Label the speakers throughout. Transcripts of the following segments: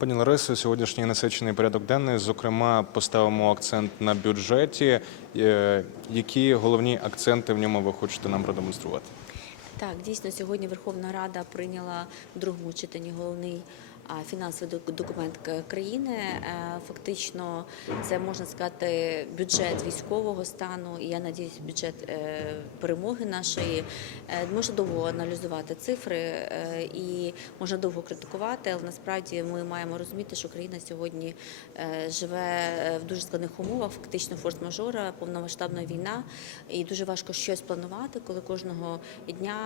Speaker 1: Пані Ларисо, сьогоднішній насичений порядок денний. Зокрема, поставимо акцент на бюджеті. Е, Які головні акценти в ньому ви хочете нам продемонструвати?
Speaker 2: Так, дійсно, сьогодні Верховна Рада прийняла в другому читанні головний фінансовий док- документ країни. Е, Фактично, це можна сказати бюджет військового стану. Я надіюсь, бюджет е, перемоги нашої. Е, Можна довго аналізувати цифри і можна довго критикувати, але насправді ми маємо розуміти, що країна сьогодні живе в дуже складних умовах, фактично форс-мажора, повномасштабна війна, і дуже важко щось планувати, коли кожного дня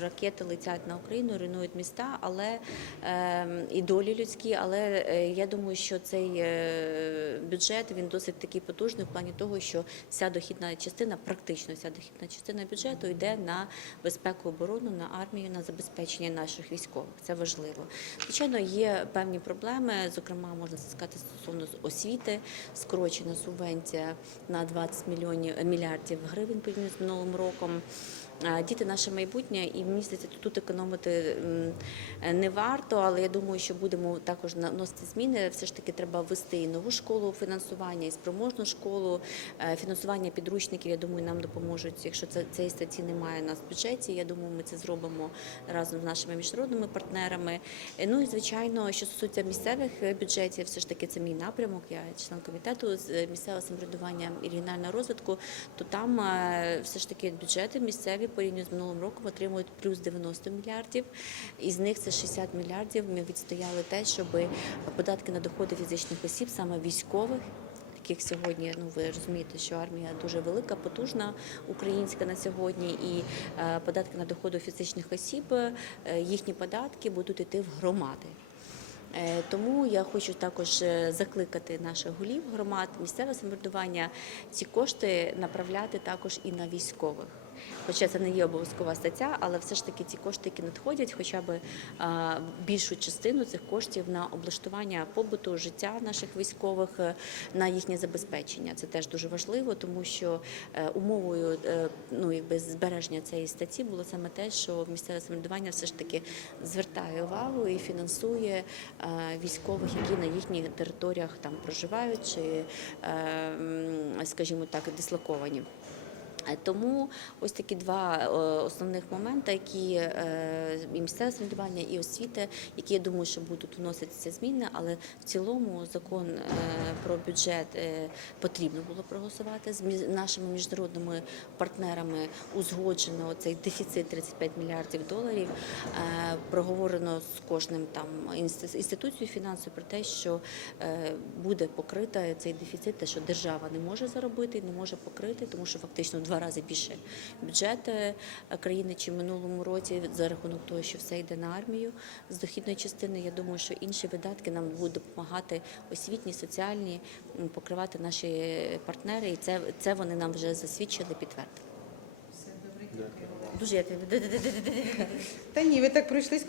Speaker 2: ракети летять на Україну, руйнують міста, але е, і долі людські. Але е, я думаю, що цей е, бюджет він досить такий потужний в плані того, що вся дохідна частина, практично вся дохідна частина бюджету йде на безпеку оборону, на армію, на забезпечення наших військових. Це важливо. Звичайно, є певні проблеми. Зокрема, можна сказати стосовно освіти, скорочена субвенція на 20 мільйонів мільярдів гривень порівняно з минулим роком. А, Діти наше майбутнє, і мені здається, тут економити не варто, але я думаю, що будемо також наносити зміни. Все ж таки треба ввести і нову школу фінансування, і спроможну школу, Е, фінансування підручників. Я думаю, нам допоможуть. Якщо це цієї статті немає у нас в бюджеті, я думаю, ми це зробимо разом з нашими міжнародними партнерами. Е, Ну і звичайно, що стосується місцевих е, бюджетів, все ж таки це мій напрямок. Я член комітету з е, місцевого самоврядування і регіонального розвитку. То там е, все ж таки бюджети місцеві порівняно з минулим роком отримують плюс 90 мільярдів. Із них це 60 мільярдів. Ми відстояли те, щоб податки на доходи фізичних осіб, саме військових. Яких сьогодні, ну ви розумієте, що армія дуже велика, потужна українська на сьогодні, і е, податки на доходи фізичних осіб, е, їхні податки будуть йти в громади. Е, Тому я хочу також закликати наших голів громад, місцеве самоврядування ці кошти направляти також і на військових. Хоча це не є обов'язкова стаття, але все ж таки ці кошти, які надходять, хоча б більшу частину цих коштів на облаштування побуту, життя наших військових, е, на їхнє забезпечення. Це теж дуже важливо, тому що е, умовою е, ну, якби збереження цієї статті було саме те, що місцеве самоврядування все ж таки звертає увагу і фінансує військових, які на їхніх територіях там проживають чи, скажімо так, дислоковані. Е, Тому ось такі два е, основних моменти, які е, і місцеве самоврядування, і освіта, які я думаю, що будуть вноситися зміни, але в цілому закон про бюджет потрібно було проголосувати з нашими міжнародними партнерами. Узгоджено цей дефіцит 35 мільярдів доларів. Проговорено з кожним там інст- інституцією фінансовою про те, що буде покрита цей дефіцит, те, що держава не може заробити, не може покрити, тому що фактично два рази більше бюджет е, країни, чи в минулому році за рахунок того, що все йде на армію з дохідної частини. Я думаю, що інші видатки нам будуть допомагати освітні, соціальні покривати наші партнери, і це, це вони нам вже засвідчили, підтвердили. Дуже дякую.
Speaker 3: Та ні, ви так пройшлись